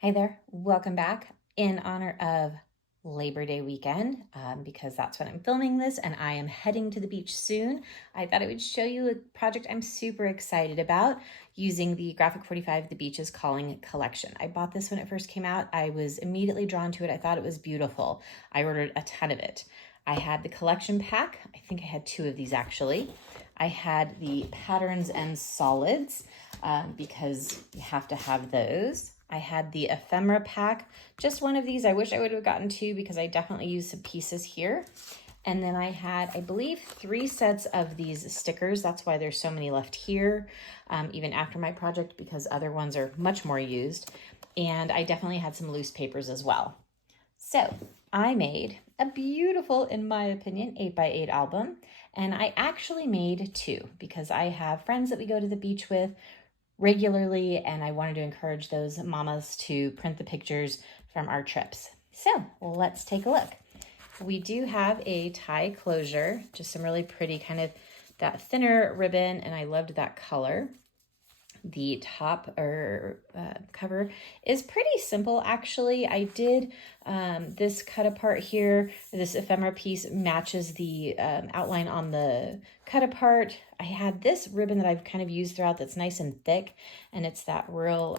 Hey there, welcome back in honor of Labor Day weekend because that's when I'm filming this and I am heading to the beach soon. I thought I would show you a project I'm super excited about using the Graphic 45 The Beach is Calling collection. I bought this when it first came out. I was immediately drawn to it. I thought it was beautiful. I ordered a ton of it. I had the collection pack. I think I had two of these actually. I had the patterns and solids because you have to have those. I had the ephemera pack, just one of these. I wish I would have gotten two because I definitely used some pieces here. And then I had, I believe, 3 sets of these stickers. That's why there's so many left here, even after my project, because other ones are much more used. And I definitely had some loose papers as well. So I made a beautiful, in my opinion, 8x8 album. And I actually made 2 because I have friends that we go to the beach with regularly, and I wanted to encourage those mamas to print the pictures from our trips. So let's take a look. We do have a tie closure, just some really pretty kind of that thinner ribbon, and I loved that color. The top or cover is pretty simple actually. I did this cut apart here. This ephemera piece matches the outline on the cut apart. I had this ribbon that I've kind of used throughout that's nice and thick, and it's that real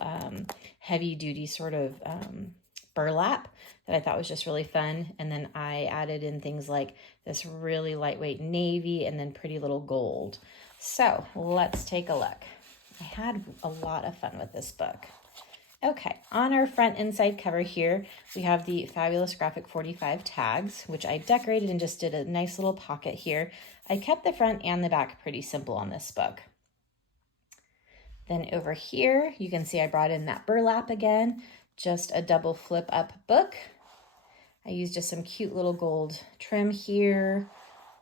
heavy duty sort of burlap that I thought was just really fun. And then I added in things like this really lightweight navy and then pretty little gold. So let's take a look. I had a lot of fun with this book. Okay, on our front inside cover here, we have the Fabulous Graphic 45 tags, which I decorated and just did a nice little pocket here. I kept the front and the back pretty simple on this book. Then over here, you can see I brought in that burlap again, just a double flip up book. I used just some cute little gold trim here.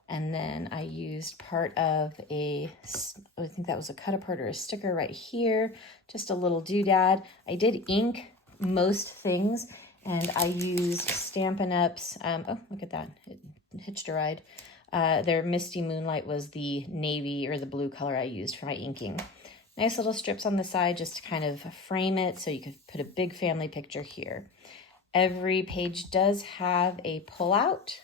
And then I used part of I think that was a cut apart or a sticker right here, just a little doodad. I did ink most things, and I used Stampin' Up's, oh, look at that, it hitched a ride. Their Misty Moonlight was the navy or the blue color I used for my inking. Nice little strips on the side just to kind of frame it so you could put a big family picture here. Every page does have a pullout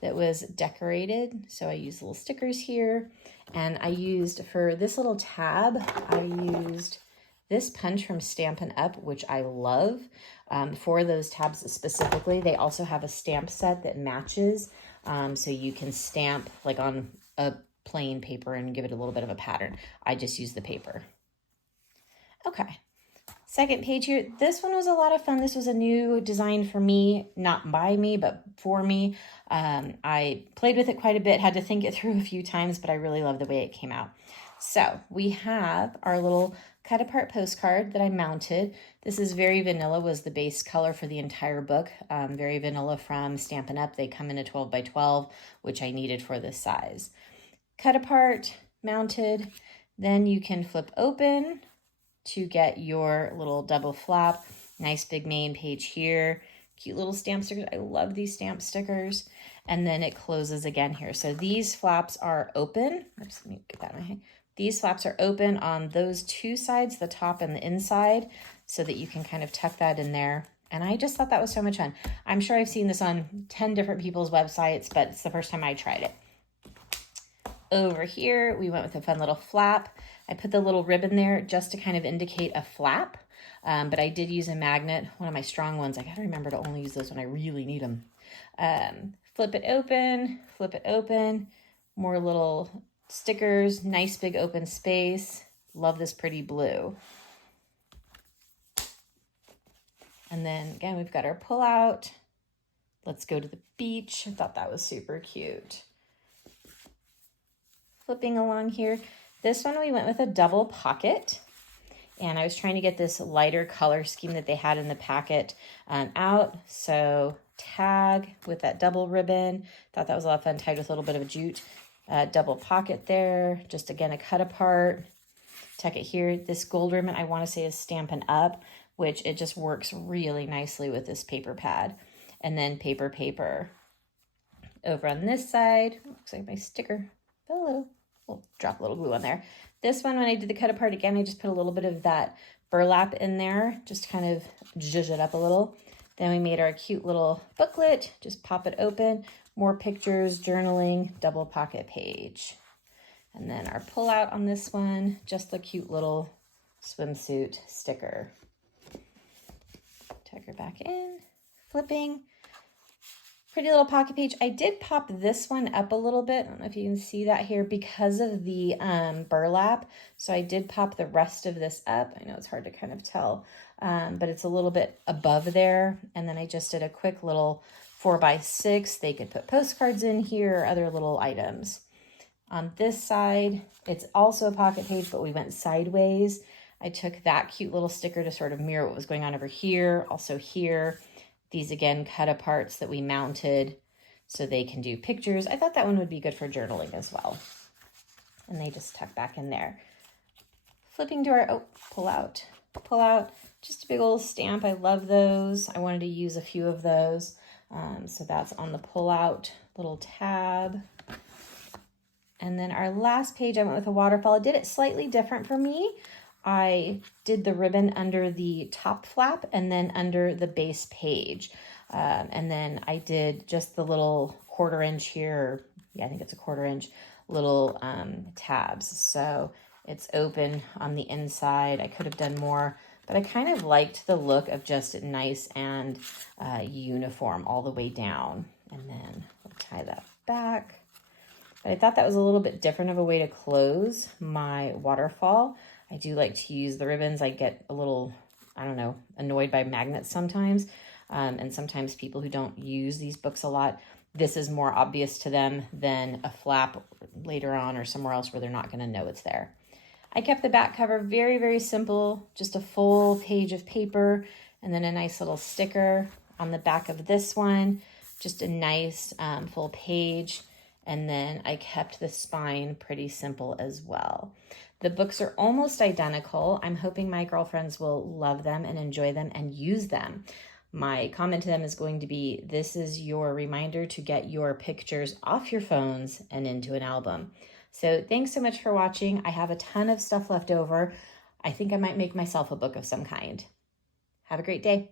that was decorated. So I used little stickers here, and I used for this little tab, I used this punch from Stampin' Up, which I love. For those tabs specifically, they also have a stamp set that matches, so you can stamp like on a plain paper and give it a little bit of a pattern. I just use the paper. Okay. Second page here, this one was a lot of fun. This was a new design for me, not by me, but for me. I played with it quite a bit, had to think it through a few times, but I really love the way it came out. So we have our little cut apart postcard that I mounted. This is Very Vanilla, was the base color for the entire book. Very Vanilla from Stampin' Up. They come in a 12 by 12, which I needed for this size. Cut apart, mounted, then you can flip open to get your little double flap. Nice big main page here. Cute little stamp stickers. I love these stamp stickers. And then it closes again here. So these flaps are open. Oops, let me get that in my hand. These flaps are open on those 2 sides, the top and the inside, so that you can kind of tuck that in there. And I just thought that was so much fun. I'm sure I've seen this on 10 different people's websites, but it's the first time I tried it. Over here, we went with a fun little flap. I put the little ribbon there just to kind of indicate a flap, but I did use a magnet, one of my strong ones. I gotta remember to only use those when I really need them. Flip it open, more little stickers, nice big open space. Love this pretty blue. And then again, we've got our pullout. Let's go to the beach. I thought that was super cute. Flipping along here, this one we went with a double pocket, and I was trying to get this lighter color scheme that they had in the packet out. So tag with that double ribbon, thought that was a lot of fun, tied with a little bit of a jute. Double pocket there, just again a cut apart, tuck it here. This gold ribbon I want to say is Stampin' Up, which it just works really nicely with this paper pad. And then paper. Over on this side, looks like my sticker fell a little. We'll drop a little glue on there. This one, when I did the cut apart again, I just put a little bit of that burlap in there, just kind of zhuzh it up a little. Then we made our cute little booklet, just pop it open, more pictures, journaling, double pocket page. And then our pullout on this one, just the cute little swimsuit sticker. Tuck her back in, flipping. Pretty little pocket page. I did pop this one up a little bit. I don't know if you can see that here because of the burlap. So I did pop the rest of this up. I know it's hard to kind of tell, but it's a little bit above there. And then I just did a quick little 4x6. They could put postcards in here, or other little items. On this side, it's also a pocket page, but we went sideways. I took that cute little sticker to sort of mirror what was going on over here, also here. These, again, cut aparts that we mounted so they can do pictures. I thought that one would be good for journaling as well. And they just tuck back in there. Flipping to our, pull out, just a big old stamp. I love those. I wanted to use a few of those. So that's on the pull out little tab. And then our last page, I went with a waterfall. I did it slightly different for me. I did the ribbon under the top flap and then under the base page. And then I did just the little 1/4 inch here. Yeah, I think it's a 1/4 inch little tabs. So it's open on the inside. I could have done more, but I kind of liked the look of just nice and uniform all the way down. And then we'll tie that back. But I thought that was a little bit different of a way to close my waterfall. I do like to use the ribbons. I get a little, I don't know, annoyed by magnets sometimes. And sometimes people who don't use these books a lot, this is more obvious to them than a flap later on or somewhere else where they're not going to know it's there. I kept the back cover very, very simple, just a full page of paper and then a nice little sticker on the back of this one, just a nice full page. And then I kept the spine pretty simple as well. The books are almost identical. I'm hoping my girlfriends will love them and enjoy them and use them. My comment to them is going to be, this is your reminder to get your pictures off your phones and into an album. So thanks so much for watching. I have a ton of stuff left over. I think I might make myself a book of some kind. Have a great day.